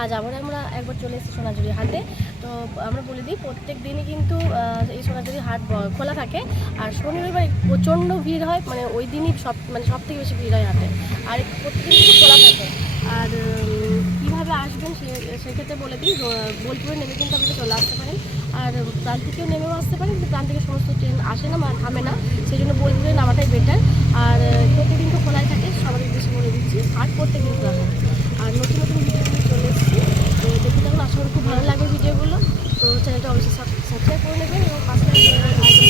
আজ আবার আমরা একবার চলে এসেছি সোনাঝুরি হাটে। তো আমরা বলে দিই প্রত্যেক দিনই কিন্তু এই সোনাঝুরি হাট খোলা থাকে, আর শনি রবিবার প্রচণ্ড ভিড় হয়, মানে ওই দিনই সব থেকে বেশি ভিড় হয় হাটে, আর প্রত্যেকদিন কিন্তু খোলা থাকে। আর কীভাবে আসবেন সেক্ষেত্রে বলে দিই, বোলপুরে নেমে কিন্তু আপনারা চলে আসতে পারেন, আর প্রান্তিকেও নেমেও আসতে পারেন, কিন্তু প্রান্তিকের সমস্ত ট্রেন আসে না, থামে না, সেই জন্য বোলপুরে নামাটাই বেটার। আর প্রত্যেকদিন তো খোলাই থাকে, সবাই বেশি বলে দিচ্ছি, হাট প্রত্যেকদিন খোলা থাকে। আর নতুন নতুন ভিডিওগুলো চলে এসেছি, তো দেখতে থাকুন, আশা করি খুব ভালো লাগবে ভিডিওগুলো। তো চ্যানেলটা অবশ্যই সাবস্ক্রাইব করে নেবেন এবং পাশে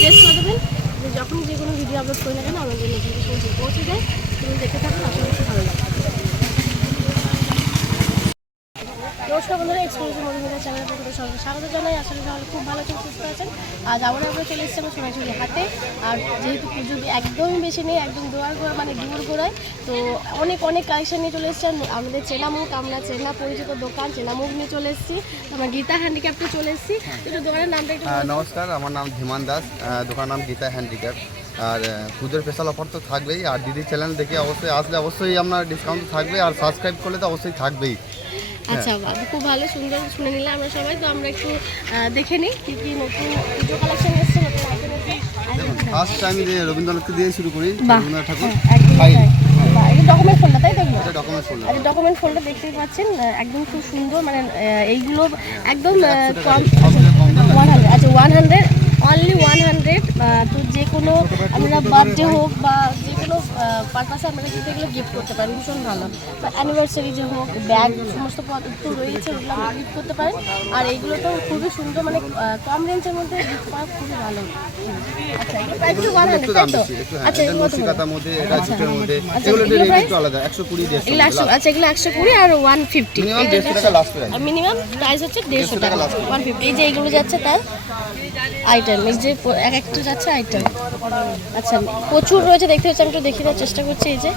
প্রেস করে দেবেন, যে যখন যে কোনো ভিডিও আপলোড করে নেবেন আমাদের নোটিফিকেশন পৌঁছে যায়। তুমি দেখতে থাকুন, আশা করি খুব ভালো লাগবে। নমস্কার বন্ধুরা, এক্সক্লুসিভ মধুমিতা চ্যানেলের পক্ষ থেকে সবাইকে স্বাগত জানাই। আসলে তাহলে খুব ভালো আছেন, সুস্থ আছেন। আজ আমরা চলে এসেছি আমার সোনাঝুরি হাটে। আর যেহেতু পুজো একদমই বেশি নেই, একদম দূর গোড়ায়, তো অনেক কালেকশন নিয়ে চলে এসেছি। আমাদের আমরা চেনা পরিচিত দোকান চেনামুখ নিয়ে চলে এসেছি। আমরা গীতা হ্যান্ডিক্রাফটে চলে এসেছি। একটু দোকানের নামটা একটু নমস্কার, আমার নাম ধীমান দাস, দোকানের নাম গীতা হ্যান্ডিক্রাফট। আর পুজোর স্পেশাল অফার তো থাকবেই, আর দিদির চ্যানেল দেখে অবশ্যই আপনার ডিসকাউন্ট থাকবে, আর সাবস্ক্রাইব করলে তো অবশ্যই থাকবেই। আচ্ছা, খুব ভালো, সুন্দর শুনে নিলাম আমরা সবাই। তো আমরা একটু দেখে নিই কী কী নতুন পুজো কালেকশন এসেছে, নতুন আইটেম এসেছে। ফার্স্ট টাইম রবীন্দ্রনাথকে দিয়ে শুরু করি, রবীন্দ্রনাথ ঠাকুর। ডকুমেন্ট ফোল্ডার, তাই দেখবো ডকুমেন্ট ফোল্ডার দেখতেই পাচ্ছেন, একদম খুব সুন্দর, মানে এইগুলো একদম কম 100। আচ্ছা, 100, অনলি 100। তো যে কোনো আমরা বার্থডে হোক বা যে কোনো পারপাসে আমরা কিন্তু এগুলো গিফট করতে পারি, ভীষণ ভালো। বা অ্যানিভার্সারি যে হোক, ব্যাগ, সমস্ত পদ্ধতি রয়েছে, ওগুলো আমরা গিফট করতে পারেন। আর এইগুলো তো খুবই সুন্দর, মানে কম রেঞ্জের মধ্যে গিফট করা খুবই ভালো। আচ্ছা, এগুলো প্রাইস 100, তাই তো? আচ্ছা, এগুলো এগুলো 120 আর 150, মিনিমাম প্রাইস হচ্ছে 150 টাকা, 150। এই যে এইগুলো যাচ্ছে তার আইটেম, এই যে এক একটা যাচ্ছে আইটেম। আচ্ছা, প্রচুর রয়েছে, দেখতে হচ্ছে, আমি একটু দেখিয়ে দেওয়ার চেষ্টা করছি। এই যে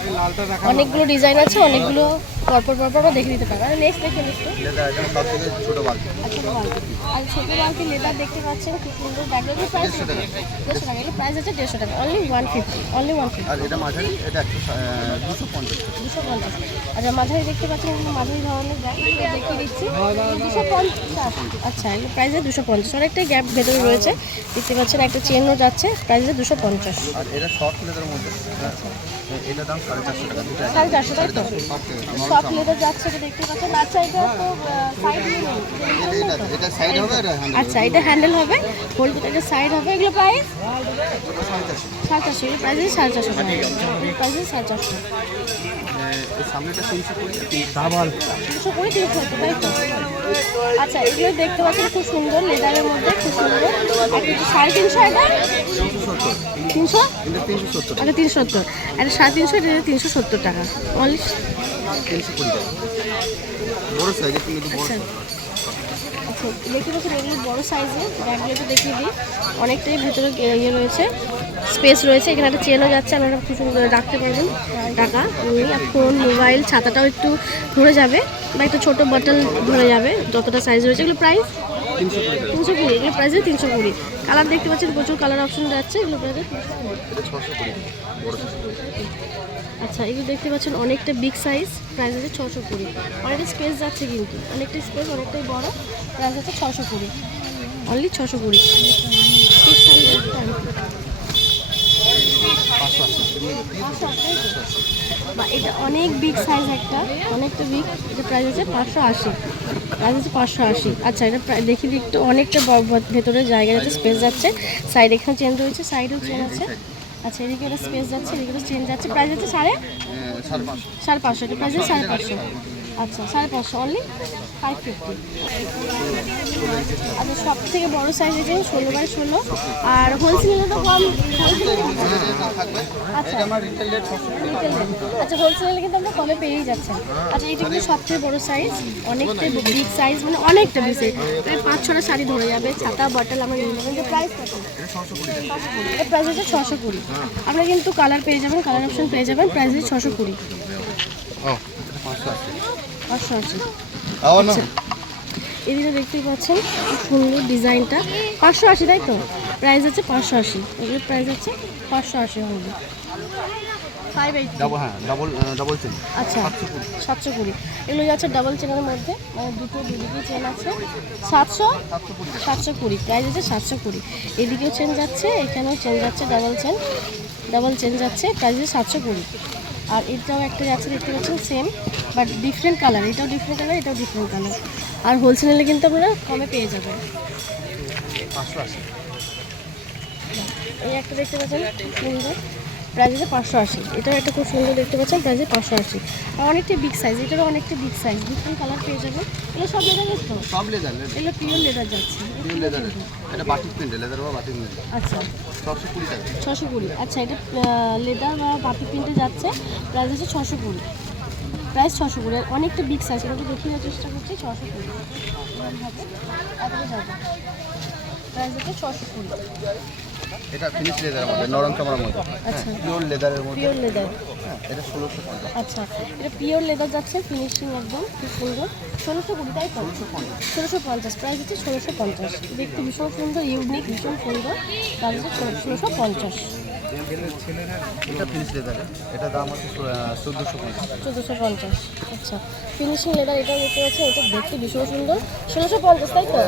অনেকগুলো ডিজাইন আছে, অনেকগুলো পরপর আমরা দেখে দিতে পারবো। নেক্সট দেখে নিচ্ছি, আর ছোটো বালতি লেদার দেখতে পাচ্ছেন, খুব সুন্দর ব্যাগের প্রাইস 150 টাকা। এগুলো প্রাইস আছে 150 টাকা, অনলি 150, অনলি 150। আর এটা মাঝারি, এটা 250। আচ্ছা, মাঝারি দেখতে পাচ্ছেন, এগুলো মাঝারি ধরনের ব্যাগ দেখিয়ে দিচ্ছি, 250। আচ্ছা, এগুলো প্রাইসে 250, অনেকটাই গ্যাপ ভেতরে রয়েছে, দেখতে পাচ্ছেন, একটা চেনও যাচ্ছে, প্রাইসে 250। আর এটা সফট লেদারের মধ্যে, এটা দাম 450 টাকা। 450, তাই তো? সফট লেদার যাচ্ছে, এটা দেখতে পাচ্ছেন। আচ্ছা, এটা তো সাইড নেই, এটা সাইড হবে, এটা হ্যান্ডেল। আচ্ছা, এটা হ্যান্ডেল হবে, হোল্ড করে এটা সাইড হবে। এগুলো প্রাইস 450, এগুলো প্রাইস 450 টাকা, প্রাইস 450। সামনেটা 320, 320, তাই তো? আচ্ছা, এগুলো দেখতে পাচ্ছেন, খুব সুন্দর লেদারের মধ্যে, খুব সুন্দর। আর 350, এটা 300, আচ্ছা 370, এটা 350, এটা 370 টাকা, অনলি 320 টাকা। বড় সাইজ, একটু বড়। আচ্ছা, দেখতে পাচ্ছেন, এগুলো বড়ো সাইজের ব্যাগগুলো একটু দেখিয়ে দিই, অনেকটাই ভিতরে ইয়ে রয়েছে, স্পেস রয়েছে। এখানে একটা চেনও যাচ্ছে, আপনারা কিছু রাখতে পারবেন টাকা, ফোন, মোবাইল, ছাতাটাও একটু ধরে যাবে, বা একটা ছোটো বটল ধরে যাবে, যতটা সাইজ রয়েছে। এগুলো প্রাইস 320, এগুলো প্রাইসে 320। কালার দেখতে পাচ্ছেন, প্রচুর কালার অপশন যাচ্ছে, এগুলো প্রাইসে 320। আচ্ছা, এগুলো দেখতে পাচ্ছেন, অনেকটা বিগ সাইজ, প্রাইস আছে 620। অনেকটা স্পেস যাচ্ছে, কিন্তু অনেকটা স্পেস, অনেকটাই বড়, প্রাইস আছে 620, অনলি 620। বা এটা অনেক বিগ সাইজ, একটা অনেকটা বিগ, এটা প্রাইস আছে 580, প্রাইস আছে 580। আচ্ছা, এটা দেখি একটু, অনেকটা ভেতরে জায়গা যাচ্ছে, স্পেস যাচ্ছে, সাইড এখানে চেন রয়েছে, সাইডেও চেন আছে। আচ্ছা, এদিকে একটা স্পেস যাচ্ছে, এদিকে চেন যাচ্ছে, প্রাইস আছে 550, এটা প্রাইস আছে 550। আচ্ছা, 550, অনলি 550। আচ্ছা, সব থেকে বড়ো সাইজ আছে 16x16, আর হোলসেলে তো কম। আচ্ছা, হোলসেলে কিন্তু আমরা কমে পেয়েই যাচ্ছেন। আচ্ছা, এইটা কিন্তু সবথেকে বড়ো সাইজ, অনেকটা বিগ সাইজ, মানে অনেকটা বিগ সাইজ, 5-6টা শাড়ি ধরে যাবে, ছাতা বটল আমরা নিয়ে নেবেন। প্রাইস কত? এর প্রাইস হচ্ছে 620। আপনারা কিন্তু কালার পেয়ে যাবেন, কালার অপশন পেয়ে যাবেন, প্রাইস হচ্ছে 620। 580। আচ্ছা, এদিকে দেখতেই পাচ্ছেন, খুব সুন্দর ডিজাইনটা, 580, তাই তো? প্রাইস আছে 580, এগুলোর প্রাইস আছে 580 হবে। 580 ডাবল, হ্যাঁ ডাবল চেন। আচ্ছা 720 এগুলো যাচ্ছে ডাবল চেনের মধ্যে, মানে দুদিকে চেন আছে 720 প্রাইস আছে 720। এদিকেও চেন যাচ্ছে, এখানেও চেন যাচ্ছে, ডাবল চেন যাচ্ছে, প্রাইস আছে 720। আর এটাও একটা যাচ্ছে দেখতে পাচ্ছেন সেম বাট ডিফারেন্ট কালার, এটাও ডিফারেন্ট কালার, এটাও ডিফারেন্ট কালার। আর হোলসেলে কিন্তু আপনারা কমে পেয়ে যাবেন। 580। এই একটা দেখতে পাচ্ছেন খুব সুন্দর, প্রাইস আছে 580। এটাও একটা খুব সুন্দর দেখতে পাচ্ছেন, প্রাইস আছে 580। আর অনেকটা বিগ সাইজ, এটারও অনেকটা বিগ সাইজ, ডিফারেন্ট কালার পেয়ে যাবেন। এগুলো সব লেদারের তো, সব লেদার, এগুলো পিওর লেদার যাচ্ছে। Pure leather. এটা বাটিক প্রিন্ট, লেদার বা বাটিক প্রিন্ট। আচ্ছা 620 টাকা। 620। আচ্ছা এটা লেদার বা বাটি প্রিন্টে যাচ্ছে, প্রাইস হচ্ছে 620, প্রাইস 620। অনেকটা বিগ সাইজ, এটা দেখিয়ে দেওয়ার চেষ্টা করছি। 620 এতটা যাবে, প্রাইস হচ্ছে 620। এটা ফিনিশ লেদারের মধ্যে, নরম চামড়ার মধ্যে, আচ্ছা পিওর লেদারের মধ্যে। Pure leather. হ্যাঁ, এটা 1650। আচ্ছা এটা পিওর লেদার যাচ্ছে, ফিনিশিং একদম খুব সুন্দর। 1620 তাই তো? 1650, প্রাইস হচ্ছে 1650। দেখতে ভীষণ সুন্দর, ইউনিক, ভীষণ সুন্দর, প্রাইস হচ্ছে 1650। এটা ফিনিশ লেদারে, এটা দাম আছে 1450। 1450। আচ্ছা ফিনিশিং লেদার, এটাও দেখতে পাচ্ছেন, এটা দেখতে ভীষণ সুন্দর। 1650 তাই তো?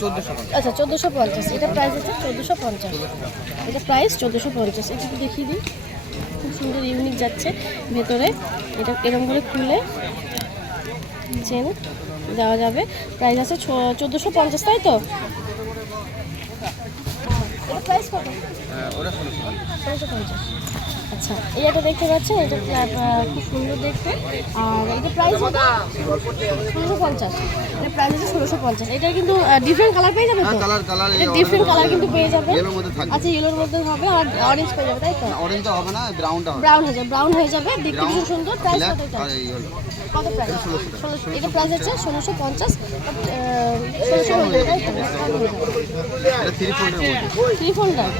1450। আচ্ছা 1450, এটা প্রাইস হচ্ছে 1450। এটা প্রাইস 1450। এটা একটু দেখিয়ে দিই, খুব সুন্দর ইউনিক যাচ্ছে ভেতরে। এটা এরকম করে খুলে চেন দেওয়া যাবে, প্রাইস আছে 1450 তাই তো? এটা প্রাইস কত? ওটা 1650। 1650। আচ্ছা এই একটা দেখতে পাচ্ছেন, এটা খুব সুন্দর দেখতে। আর এটা প্রাইস কত? 1650। এটা প্রাইস আছে 1650। এটা কিন্তু ডিফারেন্ট কালার পেয়ে যাবে তো? কালার এটা ডিফারেন্ট কালার কিন্তু পেয়ে যাবে। এর মধ্যে থাকবে। আচ্ছা ইয়েলোর মধ্যে হবে আর অরেঞ্জ পেয়ে যাবে তাই তো? অরেঞ্জটা হবে না, ব্রাউনটা হবে। ব্রাউন হয়ে যাবে, দেখতে ভীষণ সুন্দর। প্রাইস কত এটা? আর এই হলো কত প্রাইস? 1600। এটা প্রাইস আছে 1650। 1600 হয়ে যাবে তাই তো? এটা 3 ফোল্ডের মধ্যে, 3 ফোল্ডার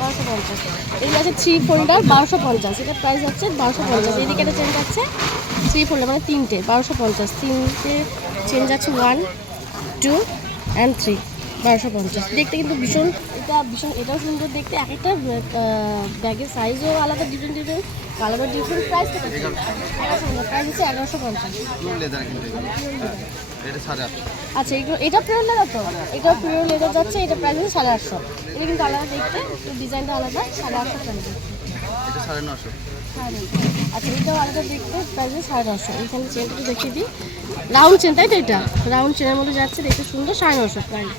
1250। এই আছে 3 ফোল্ডার 1250। এটা প্রাইস হচ্ছে 1250। এদিকে একটা চেঞ্জ আছে 3 ফোল্ডার, মানে তিনটে 1250। তিনটে চেঞ্জ আছে 1 2 and 3 1250। দেখতে কিন্তু ভীষণ, এটাও সুন্দর দেখতে। এক একটা ব্যাগের সাইজও আলাদা, ডিফারেন্ট কালারও ডিফারেন্ট। প্রাইস কত? 1150। প্রাইস হচ্ছে 1150। পিওর লেদার কিন্তু এটা 850। আচ্ছা এটা পিওর লেদার তো? এটাও পিওর লেদার যাচ্ছে, এটা প্রাইস হচ্ছে 850। এটা কিন্তু আলাদা দেখতে, একটু ডিজাইনটা আলাদা, 850 প্রাইস। এটা 950। আচ্ছা এটাও আলাদা দেখতে, প্রাইস 950। এখানে চেনটা একটু দেখিয়ে দিই, রাউন্ড চেন তাই তো? এটা রাউন্ড চেনের মধ্যে যাচ্ছে, দেখতে সুন্দর, 950 প্রাইস।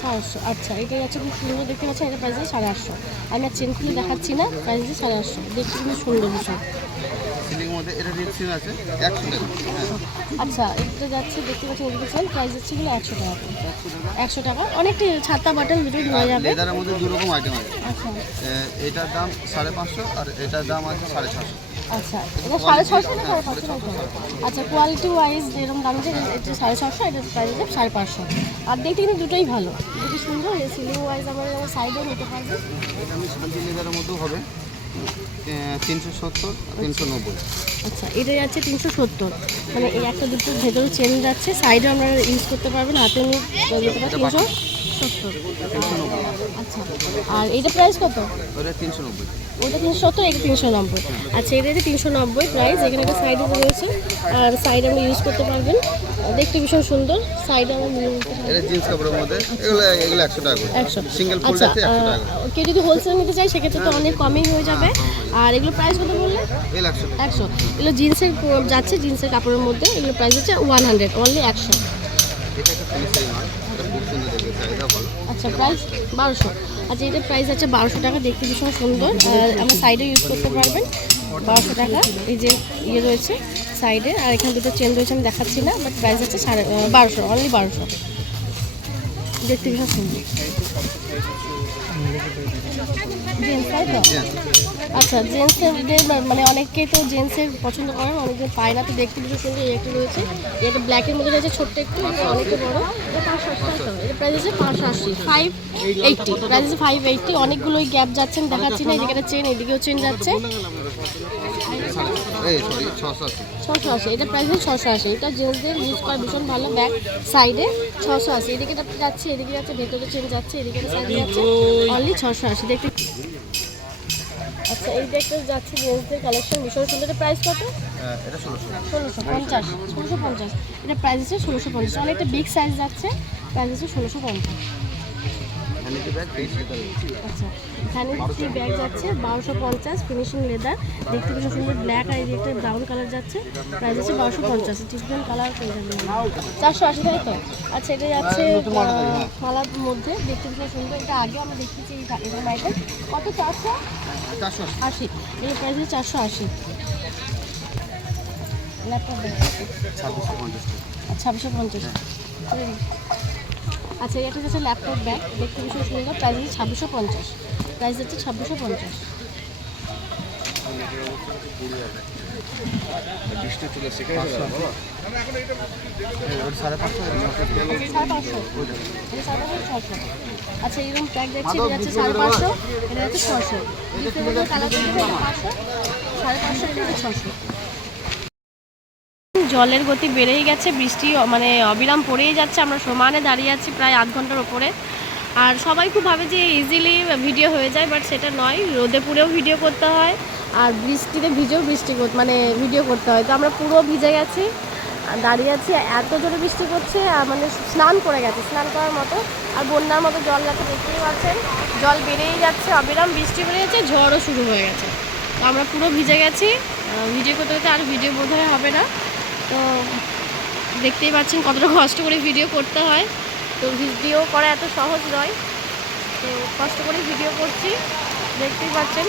750। আচ্ছা এটা যাচ্ছে খুব সুন্দর দেখতে পাচ্ছেন, এটা প্রাইস 850। আমি আর চেন খুলে দেখাচ্ছি না, প্রাইস 850। দেখতে কিন্তু সুন্দর ভীষণ। সিলিং মধ্যে এটা রিক্সিন আছে 100 টাকা। আচ্ছা এটা যাচ্ছে দেখতে পাচ্ছেন, এডুকেশন প্রাইস হচ্ছে এগুলো 100 টাকা। 100 টাকা, অনেকটা ছাতা বাটন দুটোই ধরে যাবে। লেদারের মধ্যে দু রকম আইটেম আছে। আচ্ছা এটার দাম 550 আর এটার দাম আছে 650। আচ্ছা এটা 650 না 550? আচ্ছা কোয়ালিটি ওয়াইজ যেরকম দাম আছে, এটা 650, এটা প্রাইস হচ্ছে 550। আর দেখতে কিন্তু দুটোই ভালো, দুটো সুন্দর। সিলিং ওয়াইজ আমরা সাইডেও নিতে পারবো। এটা আমি শান্তি লেদারের মধ্যেও হবে 370 390। আচ্ছা এটা যাচ্ছে 370, মানে এই একটা দুটো ভেতরে চেন যাচ্ছে, সাইডে আমরা ইউজ করতে পারবেন, হাতে নিয়ে যেতে পারেন। 370। আচ্ছা আর এটা প্রাইস কত? ওটা 390। ওটা 370, এটা 390। আচ্ছা এটা 390 প্রাইস। এখানে একটা সাইডে রয়েছে, আর সাইডে আমরা ইউজ করতে পারবেন, দেখতে ভীষণ সুন্দর। সাইডে আমরা এটা জিন্স কাপড়ের মধ্যে, এগুলো 100 টাকা করে। 100। সিঙ্গেল ফোল্ড আচ্ছা আছে 100 টাকা করে। কেউ যদি হোলসেল নিতে চাই সেক্ষেত্রে তো অনেক কমেই হয়ে যাবে। আর এগুলো প্রাইস কত বললে? এগুলো 100 টাকা। 100। এগুলো জিন্সের যাচ্ছে, জিন্সের কাপড়ের মধ্যে। এগুলো প্রাইস হচ্ছে 100, অনলি 100। এটা একটা ফিনিশিং মাল, এটা খুব সুন্দর দেখতে, চাহিদা ভালো। আচ্ছা প্রাইস 1200। আচ্ছা এটার প্রাইস আছে 1200 টাকা, দেখতে ভীষণ সুন্দর। আর আমরা সাইডে ইউজ করতে পারবেন, 1200 টাকা। এই যে ইয়ে রয়েছে সাইডে, আর এখানে দুটো চেন রয়েছে, আমি দেখাচ্ছি না, বাট প্রাইস আছে 1200, অনলি 1200। দেখতে ভীষণ সুন্দর জেন্টস তাই তো? আচ্ছা জেন্টসের মানে অনেকেই তো জেন্টসের পছন্দ করেন, অনেকে পায় না, তো দেখতে ভীষণ সুন্দর। এই একটা রয়েছে, এটা ব্ল্যাকের মধ্যে রয়েছে, ছোট্ট একটু, এটা অনেকটা বড়। এটা 580 তো? এটা প্রাইস আছে 580, 580। প্রাইস আছে 580। অনেকগুলোই গ্যাপ যাচ্ছেন, দেখাচ্ছি না। এদিকে চেন, এদিকেও চেন যাচ্ছে। এই সরি 680। 680, এটা প্রাইস আছে 680। এটা জেন্টসদের ইউজ করা ভীষণ ভালো, ব্যাক সাইডে 680। এদিকে যাচ্ছে, এদিকে যাচ্ছে, ভেতরে চেন যাচ্ছে, এদিকে সাইডে যাচ্ছে, অনলি 680। দেখতে আচ্ছা এই একটা যাচ্ছে জেন্টসদের কালেকশন ভীষণ সুন্দর, প্রাইস কত? এটা 1600। 1650, 1650, এটা প্রাইস হচ্ছে 1650, অনেকটা বিগ সাইজ যাচ্ছে, প্রাইস হচ্ছে 1650। ভ্যানিটি ব্যাগ 23 আচ্ছা ভ্যানিটি ব্যাগ যাচ্ছে 1250, ফিনিশিং লেদার, দেখতে বেশ সুন্দর, ব্ল্যাক আর এই একটা ব্রাউন কালার যাচ্ছে, প্রাইস হচ্ছে 1250, ডিফারেন্ট কালার পেয়ে যাবেন 480, তাই তো? আচ্ছা এটা যাচ্ছে মালার মধ্যে, দেখতে বেশ সুন্দর, এটা আগে আমরা দেখেছি এই আইটেম, কত? 480, এই প্রাইস হচ্ছে 480। Laptop bag 2650। আচ্ছা এটা হচ্ছে ল্যাপটপ ব্যাগ, দেখতে ভীষণ সুন্দর, প্রাইস হচ্ছে 2650, প্রাইস হচ্ছে 2650। আচ্ছা এরকম প্যাক দেখছি, এটা যাচ্ছে 550, এটা যাচ্ছে 600, ডিফারেন্ট কালার দেখছে, এটা 500, 550, এটা হচ্ছে 600। জলের গতি বেড়েই গেছে, বৃষ্টি মানে অবিরাম পড়েই যাচ্ছে, আমরা সমানে দাঁড়িয়ে আছি প্রায় আধ ঘন্টার ওপরে। আর সবাই খুব ভাবে যে ইজিলি ভিডিও হয়ে যায়, বাট সেটা নয়, রোদে পুরেও ভিডিও করতে হয়, আর বৃষ্টিতে ভিজেও মানে ভিডিও করতে হয়। তো আমরা পুরো ভিজে গেছি, দাঁড়িয়ে আছি, এত জোরে বৃষ্টি করছে, মানে স্নান করে গেছে, স্নান করার মতো, আর বন্যার মতো জল যাচ্ছে, দেখতেই পাচ্ছেন জল বেড়েই যাচ্ছে, অবিরাম বৃষ্টি বেড়ে যাচ্ছে, ঝড়ও শুরু হয়ে গেছে। তো আমরা পুরো ভিজে গেছি, ভিডিও করতে করতে আর ভিডিও বোধহয় হবে না। তো দেখতেই পাচ্ছেন কতটা কষ্ট করে ভিডিও করতে হয়, তো ভিডিও করা এত সহজ নয়, তো কষ্ট করে ভিডিও করছি, দেখতেই পাচ্ছেন।